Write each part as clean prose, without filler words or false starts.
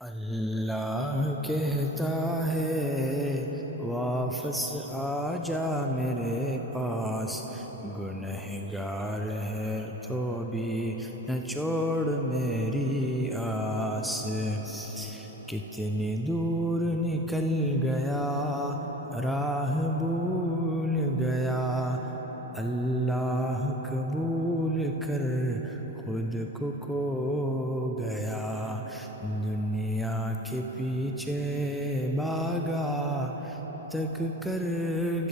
اللہ کہتا ہے واپس آ جا میرے پاس، گنہگار ہے تو بھی نہ چھوڑ میری آس۔ کتنی دور نکل گیا، راہ بھول گیا، اللہ قبول کر خود کو کھو گیا۔ دنیا کے پیچھے بھاگا، تک کر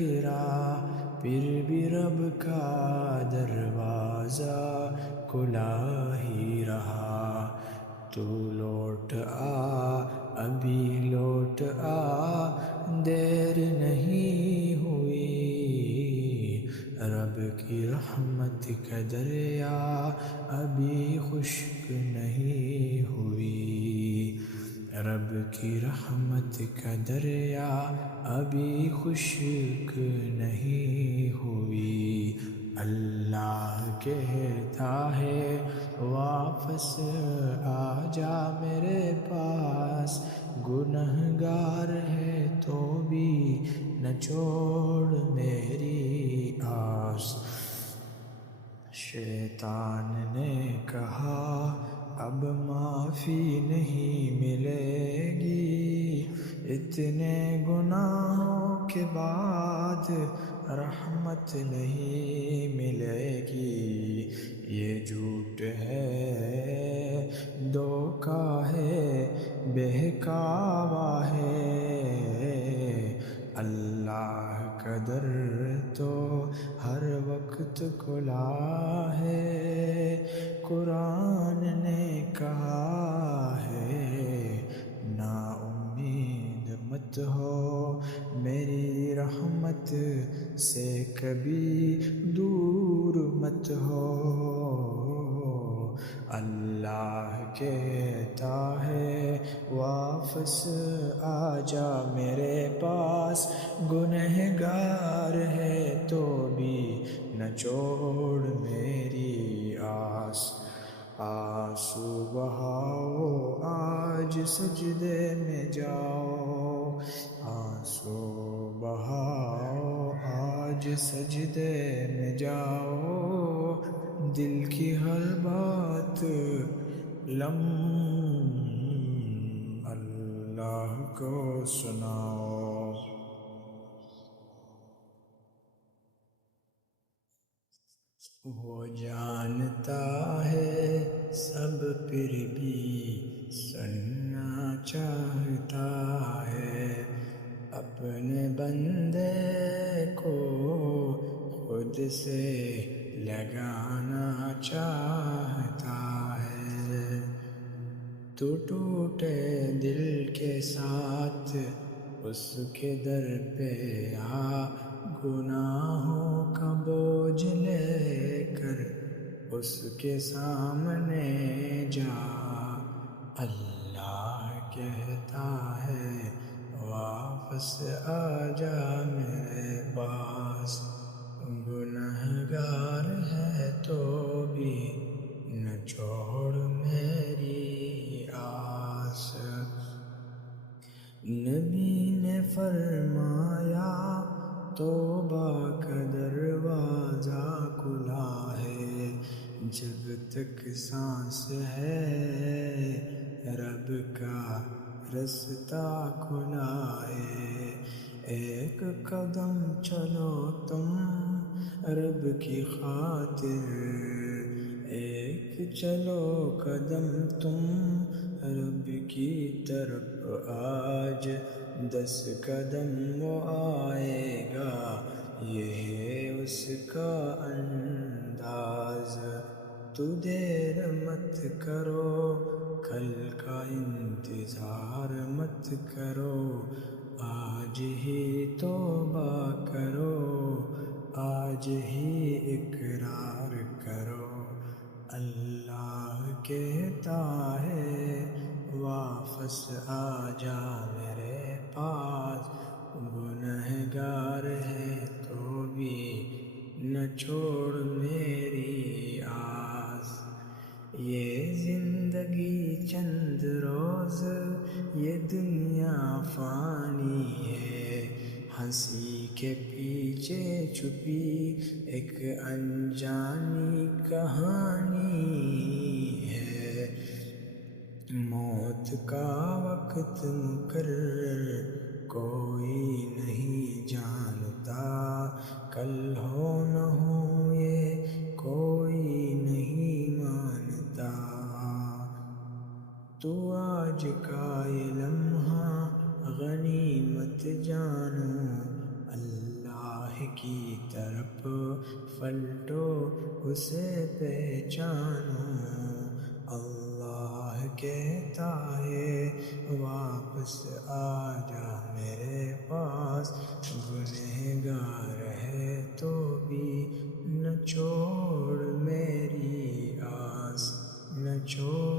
گرا، پھر بھی رب کا دروازہ کھلا ہی رہا۔ تو لوٹ آ، ابھی لوٹ آ، دیر نہیں ہوئی، رب کی رحمت کا دریا ابھی خشک نہیں ہوئی، رب کی رحمت کا دریا ابھی خشک نہیں ہوئی۔ اللہ کہتا ہے واپس آ جا میرے پاس، گنہگار ہے تو بھی نہ چھوڑ میری آس۔ شیطان نے کہا اب معافی نہیں ملے گی، اتنے گناہوں کے بعد رحمت نہیں ملے گی۔ یہ جھوٹ ہے، دھوکہ ہے، بہکاوا ہے، اللہ کا در تو ہر وقت کھلا ہے۔ قرآن نے کہا ہے نا امید مت ہو، میری رحمت سے کبھی دور مت ہو۔ اللہ کہتا ہے واپس آ جا میرے پاس، گنہگار ہے تو بھی نہ چھوڑ میری آس۔ آنسو بہاؤ آج سجدے میں جاؤ، آنسو بہاؤ آج سجدے میں جاؤ، دل کی ہر بات اللہ کو سناؤ۔ وہ جانتا ہے سب پھر بھی سننا چاہتا ہے، اپنے بندے کو خود سے لگانا چاہتا ہے۔ تو ٹوٹے دل کے ساتھ اس کے در پہ آ، گناہوں کا بوجھ لے کر اس کے سامنے جا۔ اللہ کہتا ہے واپس آ جا میرے پاس، گنہگار ہے تو بھی نہ چھوڑ میری آس۔ نبی نے فرمایا توبہ کا دروازہ کھلا ہے، جب تک سانس ہے رب کا رستہ کھلا ہے۔ ایک قدم چلو تم رب کی خاطر، ایک چلو قدم تم رب کی طرف، آج 10 قدم وہ آئے گا، یہ ہے اس کا انداز۔ تو دیر مت کرو، کل کا انتظار مت کرو، آج ہی توبہ کرو، آج ہی اقرار کرو۔ اللہ کہتا ہے واپس آ جا میرے پاس، گنہگار ہے تو بھی نہ چھوڑ میری آس۔ یہ زندگی چند روز یہ دنیا فانی ہے، ہنسی کے پیچھے چھپی ایک انجانی کہانی ہے۔ موت کا وقت مقرر کوئی نہیں جانتا، کل ہو نہ ہو یہ کوئی نہیں مانتا۔ تو آج کا یہ لمحہ غنیمت جانو، اللہ کی طرف پلٹو اسے پہچانو۔ اللہ کہتا ہے واپس آ جا میرے پاس، گنہگار ہے تو بھی نہ چھوڑ میری آس، نہ چھوڑ